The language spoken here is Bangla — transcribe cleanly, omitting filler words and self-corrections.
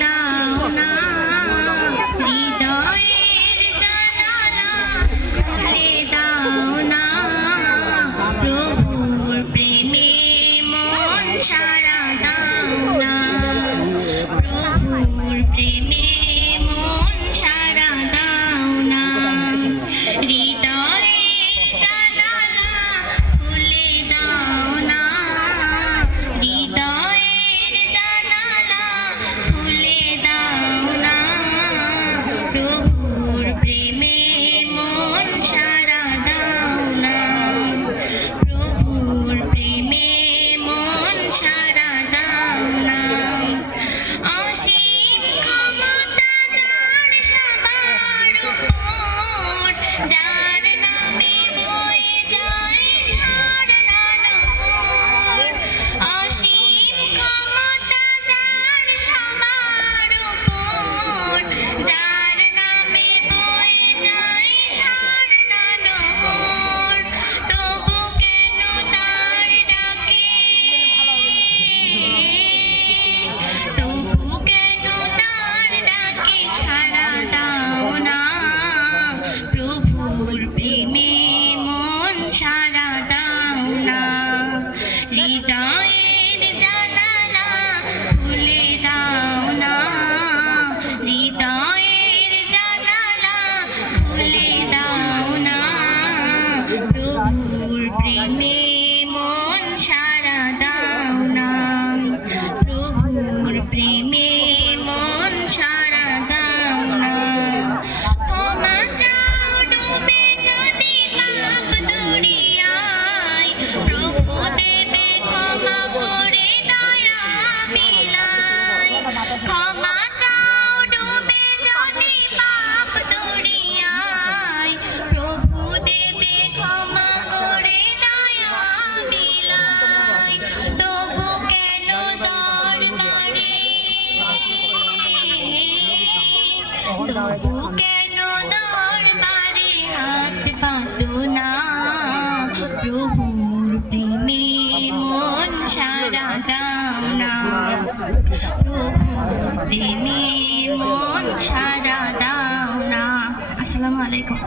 দাও না হৃদয়ের জানালা খুলে দাও না প্রভুর প্রেমে মন সারা দাও না প্রভুর প্রেমে মন সারা দাও না হৃদয়ের জানালা খুলে দাও না হৃদয়ের জানালা খুলে দাও না প্রভুর প্রেমে মন সারা দাও না প্রভুর প্রেমে মন সারা দাও না অসীম ক্ষমতা যার সবার উপর যার নামে বয়ে যায় ঝর্ণা নহর অসীম ক্ষমতা যার সবার উপর যার নামে বয়ে যায় ঝর্ণা নহর তবু কেন তার ডাকে তবু কেন তার ডাকে সাড়া দাও না প্রভুর প্রেমে মন সাড়া দাও না হৃদয়ের জানালা খুলে দাও না হৃদয়ের জানালা খুলে দাও না প্রভুর প্রেমে মন সাড়া দাও না প্রভুর প্রেমে মন সাড়া দাও না ক্ষমা চাও ডুবে যদি পাপ দরিয়ায় প্রভু দেবে ক্ষমা করে দয়া বিলায় ক্ষমা চাও ডুবে যদি পাপ দরিয়ায় প্রভু দেবে ক্ষমা করে দয়া বিলায় তবু কেন দরবারে তবু কেন দরবারে হাত পাতো না প্রভুর প্রেমে মন সারা দাও না প্রভুর প্রেমে মন সারা দাও না। আসসালামু আলাইকুম।